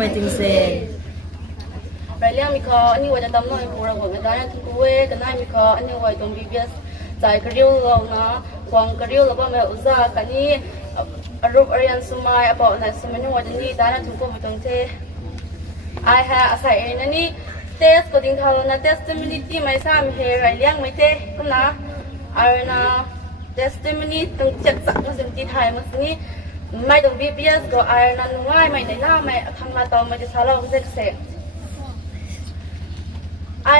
mai ting seไรเรื่องมีคออันนี้ว่าจะตำน้อยปูเราบอกกันได้ทุกเวกันได้มีคออันนี้ว่าตรงบีบีเอสจ่ายกระดิ่งเรานะควงกระดิ่งเราก็ไม่อุตส่าห์กันนี้รูปเรียนสมัยบอกนั่นสมัยนู้นว่าจะนี่ได้ทุกคนไปตรงเทไอ้ฮะอาศัยนั่นนี่เทสก็ดิ้งเขานะเทสต์มินิตี้ไม่ทราบเฮไรเรื่องไม่เทก็นะไอ้นะเทสต์มินิต้องจัดสักมันสิ่งที่ไทยมันสิ่งนี้ไม่ต้องบีบีเอสก็ไอ้นั่นง่ายไม่ได้น่าไม่ทำมาต่อไม่จะสารเราเซ็กเซ็กไอ้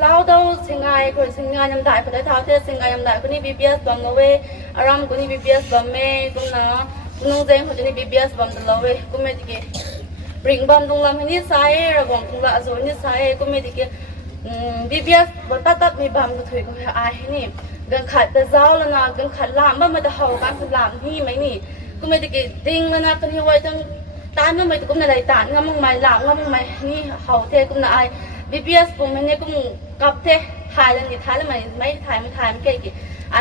เราดูสิ่งไงคนสิ่งงานยำได้คนได้ท้าเทสิ่งงานยำได้คนนี้ BBS บังเอาไว้อารามคนนี้ BBS บังเมย์คนน่ะคนน้องเจงคนนี้ BBS บังตลอดเว้ยก็ไม่ดีเกปริงบังตรงลำนี้ใส่ระวังตรงละส่วนนี้ใส่ก็ไม่ดีเกBBS บนตัดมีบังก็ถือก็ให้อายนี่กันขัดแต่เจ้าแล้วนะกันขัดลามบ้างมันจะเห่ากันขัดลามนี่ไหมนี่ก็ไม่ดีเกดิ้งแล้วนะกันที่ไว้ตั้งตานนั่นไม่ถูกก็ไม่ได้ตานงั้นมึงไม่ลามงั้นมึงไม่นี่เห่าเทก็น่ะไอBBS ผมเนี่ยก็มึงกับเทถ่ายแล้วนี่ถ่ายแล้วไม่ถ่ายไม่เก่งกี่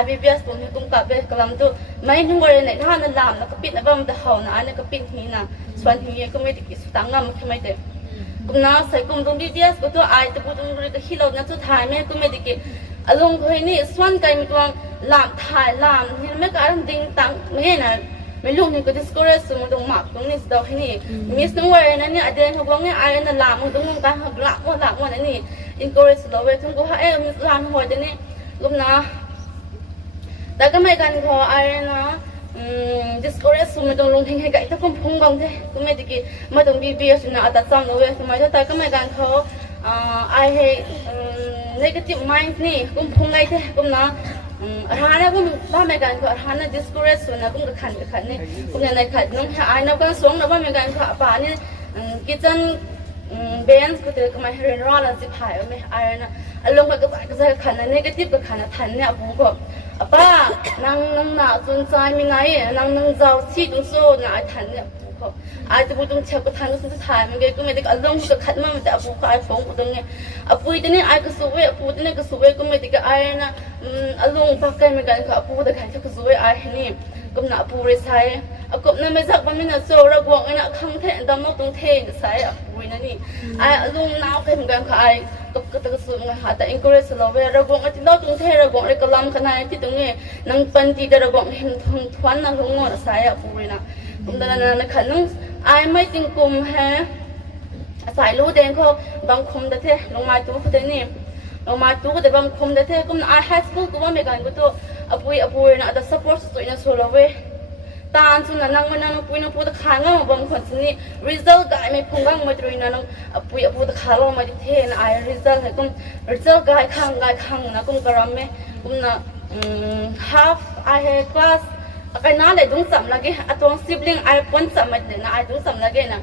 BBS ผมเนี่ยก็กับไปกำลังตัวไม่นึกว่าในท่านั้นลามแล้วก็ปิดนะบ้างมันจะเห่านะอันนี้ก็ปิดหีนะส่วนหีก็ไม่ติดสุดตั้งงามไม่ได้กุมน้าใส่กุมตรง BBS ก็ตัวแต่พูดตรงนี้ก็ขี้เราเนี่ยตัวถ่ายไม่ก็ไม่ติดอารมณ์เคยนี่ส่วนไกลมีตัวลามถ่ายลามเห็นไหมก็อารมณ์ดิ้งตังไม่เห็นนะไม่รู้นี่ก็ discourage มึงตรงหมักตรงนี้สตอให้นี่มิสนึกว่านั่นเนี่ยเดินเขาบอกเนี่ยไอ้นั่นลามมึงตรงมึงการหักหลักว่านั่นนี่ encourage เราเว้ยถึงกูว่ามิสลามหัวจะนี่ลูกนะแต่ก็ไม่กันพอไอ้นะ discourage มึงตรงลงทิ้งให้ไก่ถ้ากูพุ่งบังเท่กูไม่ติดมาตรง BBS นะอัตตาเราเว้ยทำไมแต่ก็ไม่กันเขาไอ้ให้ negative mind นี่กูพุ่งไงเท่กูนะร้านนั้นก็บ้านไม่กันก็ร้านนั้น discourage ส่วนนั้นก็ขันนี่ก็ยังในขันน้องไอ้นั่นก็สวงนะบ้านไม่กันก็ป่านี่kitchen bench ก็จะก็มาเรียนรอแล้วสิพายไม่ไอ้นะลงไปก็จะขันนั้น negative ก็ขันทันเนี่ยผมก็ป้านางน่ะสนใจมีไงนางเจ้าที่ตรงโซ่น่ะไอ้ทันเนี่ยไอ้ตัวบุตรเชื่อก็ทันก็สุดท้ายมันก็ไม่ได้ก็ลงก็ขัดมันแต่ปุ๊กไอ้ฟงก็ตรงเนี้ยปุ๊ยตัวนี้ไอ้ก็สวยปุ๊ยตัวนี้ก็สวยก็ไม่ได้ก็ไอ้นะลงพักกันไม่กันก็ปุ๊ยแต่ขันก็สวยไอ้นี่ก็น่ะปุ๊ยใส่ก็นั่นไม่สักวันนี้น่ะโซ่ระวังน่ะข้างเทนดำนกตรงเทนใส่ปุ๊ยนั่นนี่ไอ้ลงน้ำกันเหมือนกันไอ้ก็ตะกุมหาแต่ encourage เราเวลระวังที่เราตรงเทระวังเลยก็ล้ำขนาดที่ตรงนี้นั่งปันที่ระวังเห็นทวันนั่งลงงอใส่ปุ๊ยนะผมตอนนั้นขันน้องไอ้ไม่จริงกลุ่มแฮสายรู้เด้งเขาบางคมแต่เทลงมาตู้ก็ได้นี่ลงมาตู้ก็ได้บางคมแต่เทก็ไอ้ไฮสคูลก็ว่าไม่กันก็ตัวปุยนะแต่ support สุดนะโซลเวตาสุนันนั่งมันนั่งปุยนั่งพูดข้างก็บางคนนี่ result ก็ไม่พุ่งบ้างมาตรีนั่งปุยพูดข้างเรามาที่เทนะไอ้ result ให้ก็ result ก็ให้ข้างนะก็กระรำไหมก็นะhalf ไอ้ class cái nào để đúng sắm lagi, atau sibling ai pun sama je, na ai đúng sắm lagi na,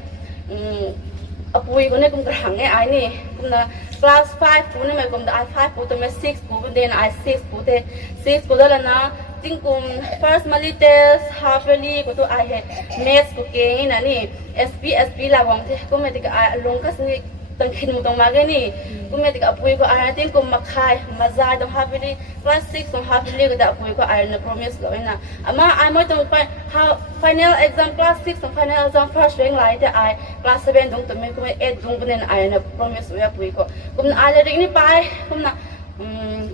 apui ko ne kum kerang ai ni, kum na class 5 pu ne mai kum da ai 5 pu tu mai 6 pu then ai 6 pu te 6 pu dah na, ting kum first mali test half yearly ko tu ai he, maths ko ke ni na ni, SP la wang te, kum mai tiga ai long kas ni tang khin mo tang maga ni kum me tika apui ko ara tin kum makhai maza dam happily class 6 dam happily ko da apui ko ara na promise lo ina ama I mo tong final exam class 6 dam final exam first rank lai te I class 7 dong to me kum 8 dong bunen ara na promise we apui ko kum na ala ring ni pai kum na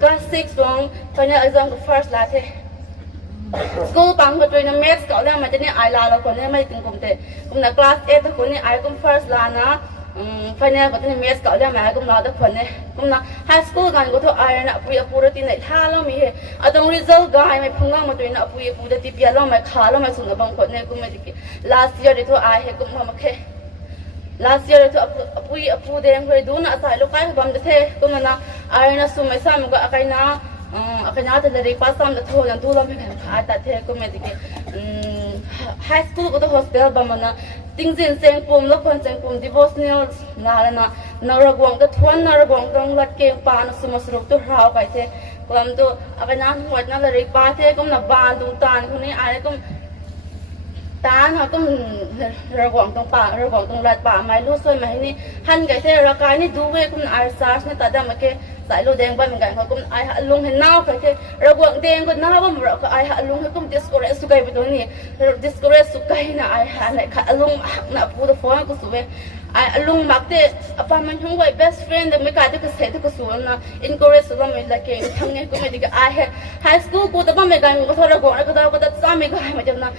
class 6 dong final exam ko first la te school bang ko toy na maths ko la ma te ni I la lo ko ne mai ting kum te kum na class 8 ko ni I kum first la na finalก็ต้องมีสกอตแล้วแม่ก็มาทุกคนเนี่ยก็มา high school กันก็ต้องอะไรนะปุยปูรตีในท่าแล้วมีเหตุตรง result ก็ให้ไม่พุ่งว่ามาตัวนี้ปุยปูจะตีเปียแล้วไม่ขาแล้วไม่ส่งกับบางคนเนี่ยก็ไม่ติด last year ที่ตัวไอ้เหตุก็มาแค่ last year ที่ปุยปูเดินไปดูนะสายลูกไก่บางเทก็มันนะอะไรนะสุ่มไม่ซ้ำก็อะไรนะอะไรนะแต่เด็กป้าซ้ำแต่โทษอย่างตู้เราไม่แข่งขันแต่เทก็ไม่ติดhigh school ก็ต้อง hostel บางมันนะติ้งจินเซงปุ่มแล้วคนเซงปุ่ม devotional ลาแล้วนะนารกวงก็ทวนนารกวงต้องรัดเกงปานสมสรุปตัวเราไปเทกลัมตัวอะไรนะหัวนั่นเลยป้าเทก็นับบานตรงตานคนนี้อะไรก็ตาเขาก็ระวังตรงป่าระวังตรงรัดป่าไม้รู้สวยไหมนี่หันไก่เทระกายนี่ดูเว้ยคุณอาร์ซาร์นี่ตัดได้มาแค่ สายโลแดงบ้านเหมือนกันเขาก็ไอ้ลุงเห็นหน้าใครแค่ระวังแดงก็หน้าบ้านเราก็ไอ้ลุงเขาก็ดิสโกเรสสุกัยไปตัวนี้ดิสโกเรสสุกัยนะไอ้ไหนค่ะลุงน่ะพูดฟ้องก็สุเวไอ้ลุงมักเตะป้ามันห้องไว้ best friend ไม่กล้าที่จะเสียที่จะสวนนะ encourage เราไม่ละเก่งทั้งนี้ก็ไม่ได้ก็ไอ้ high school กูแต่ป้าไม่กล้าก็ทรกแล้วก็ได้ก็ได้ซ้ำไม่กล้ามาจำนะ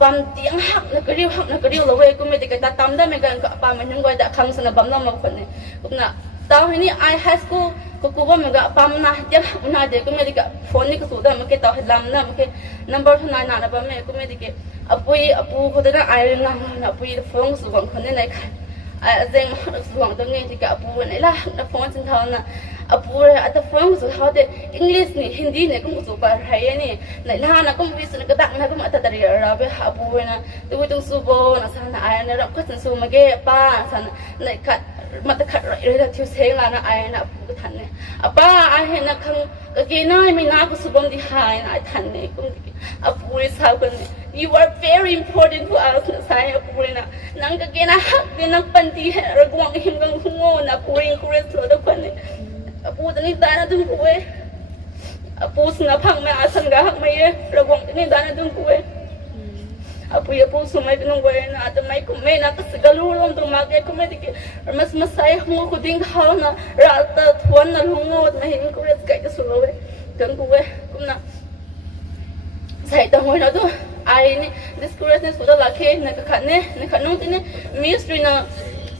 ป้าเตียงหักนักเรียวหักนักเรียวเราเว้ยก็ไม่ได้ก็ตัดตามได้ไม่กล้าก็ป้ามันห้องไว้แต่คำสนบัมเรามาคนนี้ก็น่ะตอนนี้ไอ้ high school ก็กูว่ามันก็ป้ามันนะเตียงหักมันน่าเด็กก็ไม่ได้ก็โฟนนี่ก็สู้ได้มันก็ต่อให้ลำนะมันก็ number เท่านั้นนะป้าแม่ก็ไม่ได้ก็ปูเขาจะได้ไอ้เรื่องนั้นปูโฟนสู้บางคนนี่ไหนกันเจงมันสว่างตรงนี้ที่กับปูนี่ล่ะนักฟ้องฉันเท่านั้นปูเลยอัตฟ้องสุดเขาเด็กอังกฤษนี่ฮินดีนี่ก็มุสุบาร์ไทยนี่ในล่านะก็วิสุนก็ดังนะก็มาตัดเรียร์เราไปหาปูนะตัวตรงสุโบนะสันไอ้เนี่ยเราก็สันสุมาเก็บป้าสันในขัดมาตะขัดเรื่องที่เสียงแล้วนะไอ้นะปูก็ทันเนี่ยป้าไอ้เห็นนะครั้งก็กินน้อยไม่น่าก็สุบมที่หายนะไอ้ทันเนี่ยก็ปูริสาวคนนี้ you are very important to us นะสายปูเลยนะนั่งก็กินนะฮักกินนักปันตีระกวางหิมกังหัวนะปูริงคูเรสโลดคนนี้ปูตอนนี้ตายนะถึงกูเว้ปูสนับพังไม่อาสังกะหักไม่เย่ระกวางตอนนี้ตายนะถึงกูเว้ปูสมัยเป็นงเว้นะแต่ไม่กูไม่นะก็สกัดรู้ลมตรงมาเกกูไม่ได้กิมาใส่หัวกูดิ้งเขานะรัตทวนนะหัวงูไม่เห็นกูเรสไก่จะสุดเลยถึงกูเว้กูนะใส่ตัวหัวเราตัวไอ้นี่ discourage เนี่ยสุดละเคเนี่ยก็ขัดเนี่ยขัดน้องที่นี่ mystery นะ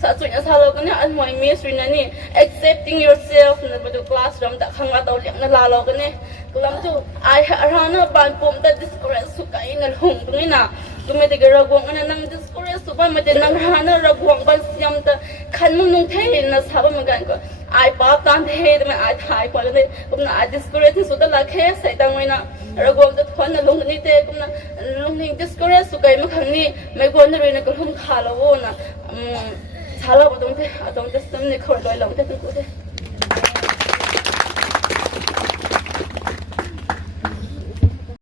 สัตว์ส่วนใหญ่เราก็เนี่ยอันหมาย mystery นะนี่ accepting yourself เนี่ยไปดู classroom แต่ข้างว่าตัวเลี้ยงนั่นลาเรากันเนี่ยก็ลำจู่ไอ้ร้านน่ะบานปุ่มแต่ discourage สุกัยนั่นหงตรงนี้นะก็ไม่ได้กระกวงอันนั้นนั่ง discourage สุบ้านไม่ได้นั่งร้านน่ะระกวงบานเสียมแต่ขันมึงนุ่งเทนนะสาวเหมือนกันก็ไอ้ป้าตามเทแต่ไม่ไอ้ถ่ายกว่าเลยก็น่ะไอ้ discourage สุดละเคใส่ตังไว้นะระกวงจะทวนนะลงนี่เต้ก็น่ะลงนี่ discourage สุกัยมาครั้งนี้ไม่ควรจะเรียนก็ลุ่มขาแล้วนะชาลาบตรงเต้ตรงเต้สตัมนี่เขาลอยลงเต้ตึกเต้